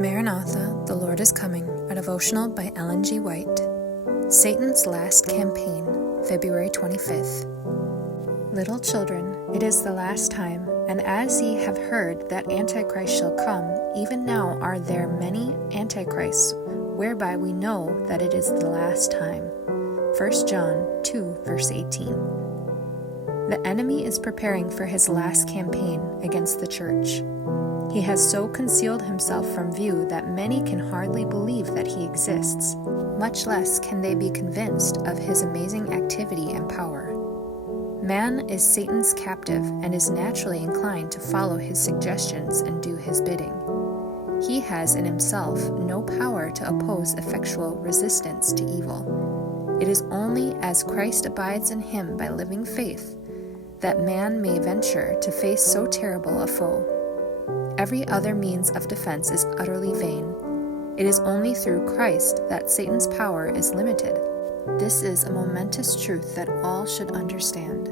Maranatha, The Lord is Coming, a devotional by Ellen G. White. Satan's Last Campaign, February 25th. Little children, it is the last time, and as ye have heard that Antichrist shall come, even now are there many Antichrists, whereby we know that it is the last time. 1 John 2, verse 18. The enemy is preparing for his last campaign against the church. He has so concealed himself from view that many can hardly believe that he exists, much less can they be convinced of his amazing activity and power. Man is Satan's captive and is naturally inclined to follow his suggestions and do his bidding. He has in himself no power to oppose effectual resistance to evil. It is only as Christ abides in him by living faith that man may venture to face so terrible a foe. Every other means of defense is utterly vain. It is only through Christ that Satan's power is limited. This is a momentous truth that all should understand.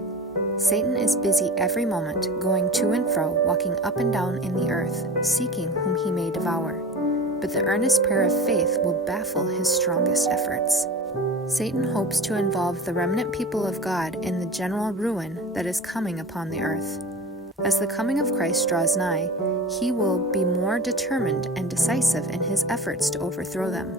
Satan is busy every moment, going to and fro, walking up and down in the earth, seeking whom he may devour. But the earnest prayer of faith will baffle his strongest efforts. Satan hopes to involve the remnant people of God in the general ruin that is coming upon the earth. As the coming of Christ draws nigh, he will be more determined and decisive in his efforts to overthrow them.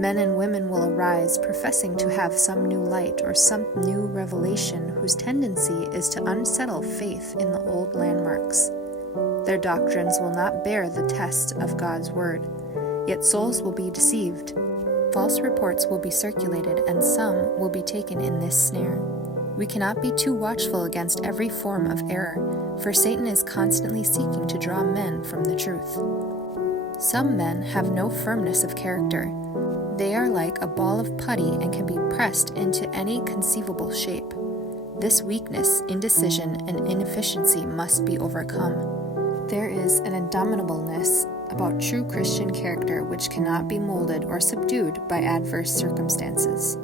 Men and women will arise professing to have some new light or some new revelation whose tendency is to unsettle faith in the old landmarks. Their doctrines will not bear the test of God's word, yet souls will be deceived. False reports will be circulated, and some will be taken in this snare. We cannot be too watchful against every form of error, for Satan is constantly seeking to draw men from the truth. Some men have no firmness of character. They are like a ball of putty and can be pressed into any conceivable shape. This weakness, indecision, and inefficiency must be overcome. There is an indomitableness about true Christian character which cannot be molded or subdued by adverse circumstances.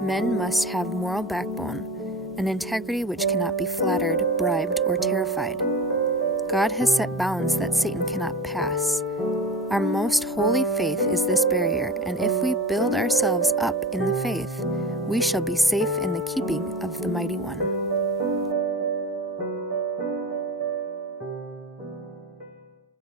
Men must have moral backbone, an integrity which cannot be flattered, bribed, or terrified. God has set bounds that Satan cannot pass. Our most holy faith is this barrier, and if we build ourselves up in the faith, we shall be safe in the keeping of the Mighty One.